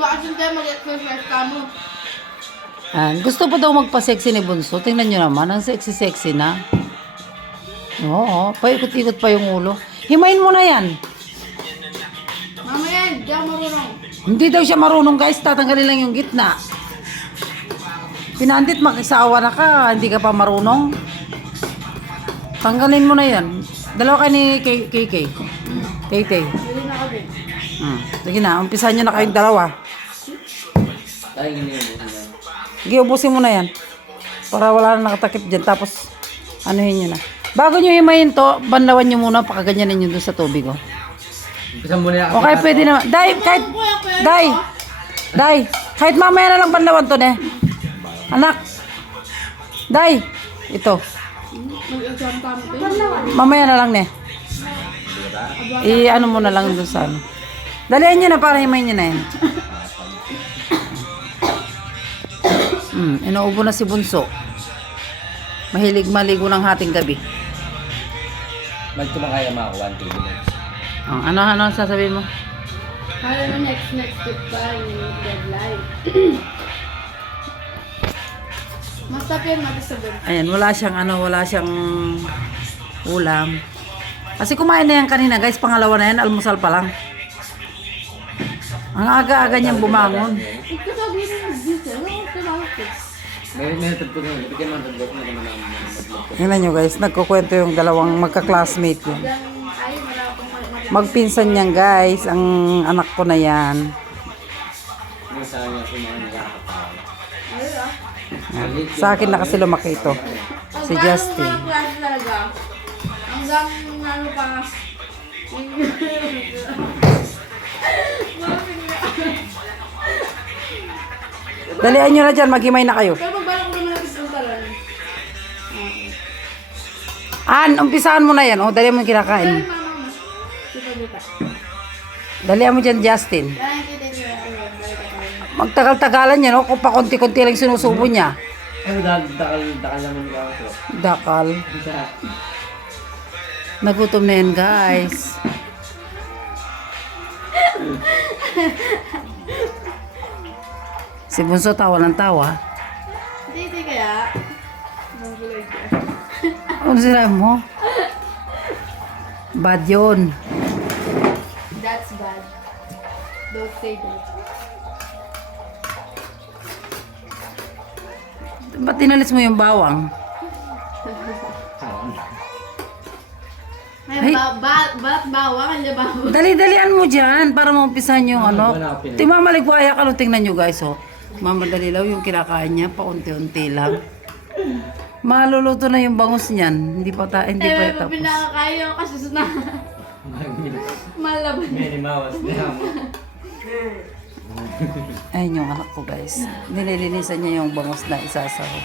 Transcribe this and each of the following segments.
Bakit kayo mag-exercise ka mo? Gusto pa daw magpa-sexy ni Bunso. Tingnan nyo naman, ang sexy-sexy na. Oo, paikot-ikot pa yung ulo. Himayin mo na yan. Mamaya, hindi ako marunong. Hindi daw siya marunong guys, tatanggalin lang yung gitna. Pinandit, makisawa na ka, hindi ka pa marunong. Tanggalin mo na yan. Dalawa ka ni KK. KK. Hindi na kami. Sige na, umpisahan nyo na kayong dalawa. Ay, hindi mo. Sige, ubusin mo na yan. Para wala na nakatakip dyan. Tapos, anuhin nyo na. Bago nyo himayin to, banlawan nyo muna, pakaganyanin nyo doon sa tubig. Oh. Umpisan mo na yan. Okay, pwede naman. Day, kahit mamaya na lang banlawan to, ne. Anak. Day, ito. Mag-exam kami. Mamaya na lang, ne. I-ano mo na lang doon sa ano. Dalihan nyo na para himayin nyo na yan. Inuubo na si Bunso. Mahilig maligo ng hating gabi. Magtumakaya mga 1 2 minutes. Ano sasabihin mo? Kaya mo next trip pa yung deadline. Masapin natin sa bed. Ayan, wala siyang ulam. Kasi kumain na yan kanina, guys. Pangalawa na yan, almusal pa lang. Ang aga-aga niyang bumangon. Ito sabi niyo yung dito. Ano ko tinawag? May tagpo na. Bigyan mo ang tagpo na naman ang mag-vlog. Tingnan nyo guys, nagkukwento yung dalawang magka-classmate yun. Ay, wala akong Magpinsan niyan guys, ang anak ko na yan. Yung sa kanya kung mga nakakatawa. Sa akin na kasi lumaki ito. Si Justin. Ang klase talaga. Hanggang ano pa. Dalian nyo na dyan, maghimay na kayo. Pero magbalak ko naman natin sa utalan. Umpisahan mo na yan. Dalian mo yung kinakain. Ay, mama. Kita-kita. Dalian mo dyan, Justin. Dahil kita niyo. Ayun, balik tayo. Magtagal-tagalan yan, kung pakunti-kunti lang sinusubo niya. Ay, dakal naman yung ako. Dakal. Nagutom na yan, guys. Si Bunso tawa ng tawa. Hindi kaya. Nanggulag ka. Ano sinabi mo? Bad yun. That's bad. Don't say that. Ba't tinalis mo yung bawang? Ay, bawang, kanya bawang. Dali-dalian mo dyan para maumpisahan yung ano. Timamaligwaya ka, tingnan nyo guys. Mamadali lang yung kinakain niya, paunti-unti lang. Maluluto na yung bangus niyan. Hindi pa tapos. Pinakakayo kasi na. Malaban. Minimawas na. Ayun yung anak ko guys. Nililinisan niya yung bangus na isasahog.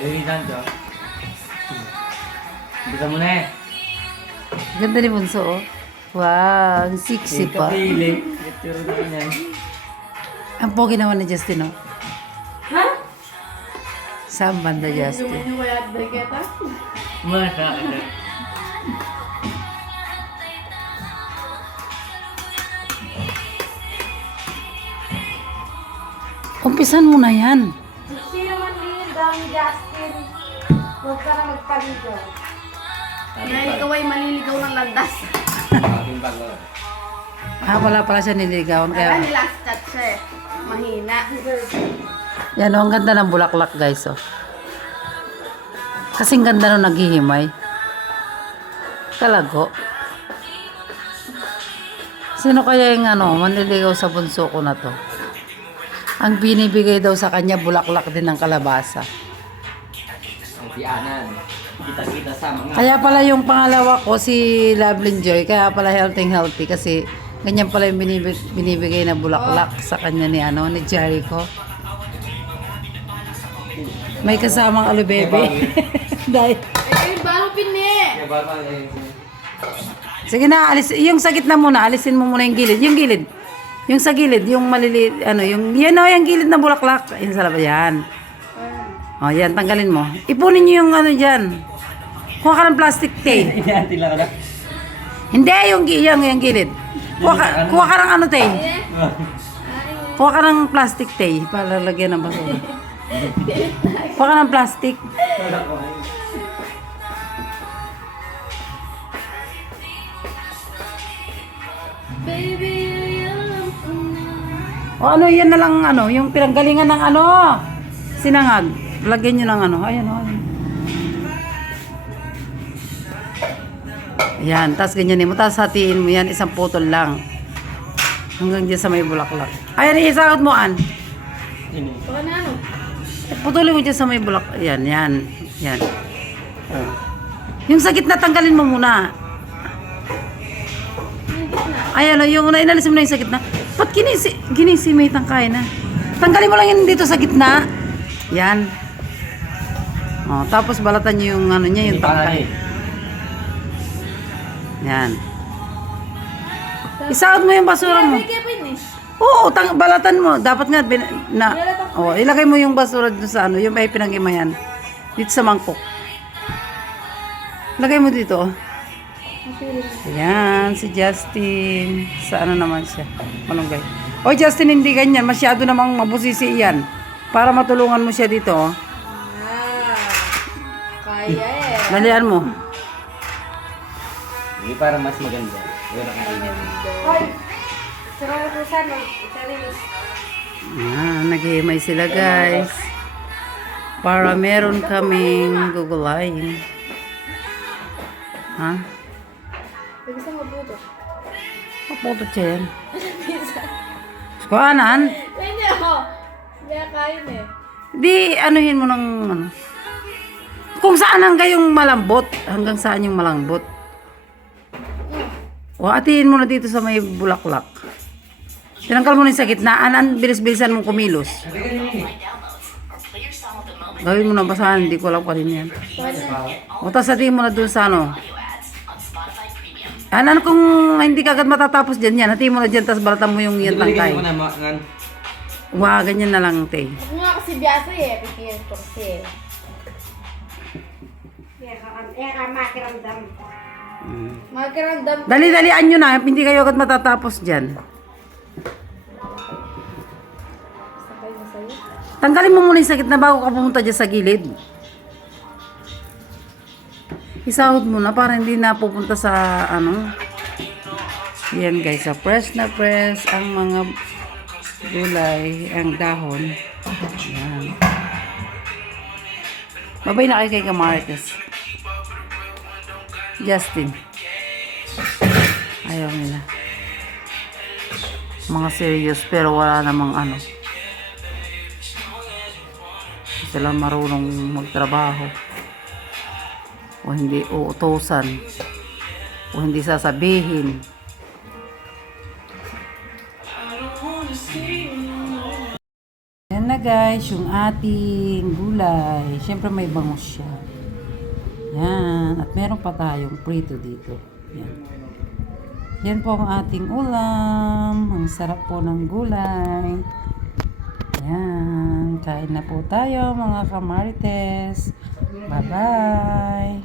Lilisan to. Umpisan mo na eh. Ganda ni Bunso oh. Wow, ang sexy pa. Kapili. Ito na yan. Ang pogi naman ni Justin oh. Ha? Saan banda Justin? Yung kaya kita? Masa ka na. Umpisan mo na yan. Sino man din daw ni Justin? Huwag ka na magpaligaw. Dahil ikaw ay maliligaw ng landas. Aking bago. Wala pala siya niligawan Kaya kaya. last chat siya eh. Mahina. Yan oh, ang ganda ng bulaklak guys oh. Kasing ganda nung naghihimay. Kalago. Sino kaya yung manliligaw sa bunso ko na to? Ang binibigay daw sa kanya bulaklak din ng kalabasa. Ang tiyanan. Kita-kita sa mga... Kaya pala yung pangalawa ko si Lovelyn Joy, kaya pala healthy kasi ganyan pala yung binibigay na bulaklak sa kanya ni Jericho. May kasamang alubebe. Dahil. Bago pini! Sige na, yung sa gitna muna, alisin mo muna yung gilid. Yung gilid. Yung sa gilid, yung maliliit, yung gilid na bulaklak. Yung sa labas, yan. O, yan, tanggalin mo. Ipunin nyo yung dyan. Kuha ka ng plastic tape. Inaantin lang ka na. Hindi, yung gilid. Kuha ka ng ano, te? Kuha ka ng plastic, te. Para lagyan ng basura. Kuha ka ng plastic. Baby, alam ko na. O ano, yan na lang, ano, yung pinanggalingan ng ano, sinangag. Lagyan nyo ng ano, ayan o. Ayan, tapos ganyan mo, tapos hatiin mo yan, isang putol lang. Hanggang dyan sa may bulaklak. Ayan, isakot mo, An. Baka na ano? Putulin mo dyan sa may bulak. Ayan, yan. Yan. Oh. Yung sa gitna, tanggalin mo muna. Ayan, o, yung inalis mo na yung sa gitna. Ba't ginisi may tangkay na? Tanggalin mo lang yan dito sa gitna. Yan. Oh, tapos balatan nyo yung ano niya, yung tangkay. Yan. Isaot mo yung basura mo. May kepin eh. Oo, balatan mo. Dapat nga, ilagay mo yung basura dito sa ano, yung may pinag-imayan. Dito sa mangkok. Lagay mo dito. Ayan, si Justin. Sa ano naman siya? Malunggay. O Justin, hindi ganyan. Masyado namang mabusisi yan. Para matulungan mo siya dito. Oh. Kaya eh. Dalian mo. Hindi para mas maganda. Hoy! Sarang ko sana. Italinis. Naghihimay sila guys. Para meron kaming gugulayin. Ha? Gusto mo buto? Maputot siya yan. Kuhanan? Hindi ako. Hindi kain eh. Di, anuhin mo ng ano. Kung saan hanggang yung malambot. Hanggang saan yung malambot. O, atiin mo na dito sa may bulaklak. Tinanggal mo na yung sa gitna. Anan, bilis-bilisan mong kumilos. Gawin mo na basahan. Hindi ko alam pa rin yan. O, tapos atiin mo na doon sa ano. Anan, kung hindi ka agad matatapos dyan yan. Atiin mo na dyan, tapos balatan mo yung yan tangkay. Ganyan na lang, te. Ako nga kasi biyasa eh. Pikiyan ko kasi. Makiramdam. Dali-dalian nyo na. Hindi kayo agad matatapos dyan. Sakay na sa'yo. Tanggalin mo muna yung sakit na bago ka pumunta dyan sa gilid. Isahod mo na para hindi na pupunta sa ano. Yan guys. So fresh na fresh ang mga gulay, ang dahon. Yan. Babay na kayo kay Kamarites. Justin. Ayaw nila. Mga serious pero wala namang ano. Sila marunong magtrabaho. O hindi uutusan. O hindi sasabihin. Yan na guys, yung ating gulay. Siyempre may bangus siya. Yan. At meron pa tayong prito dito. Yan. Yan po ang ating ulam. Ang sarap po ng gulay. Yan. Kain na po tayo mga kamarites. Bye-bye.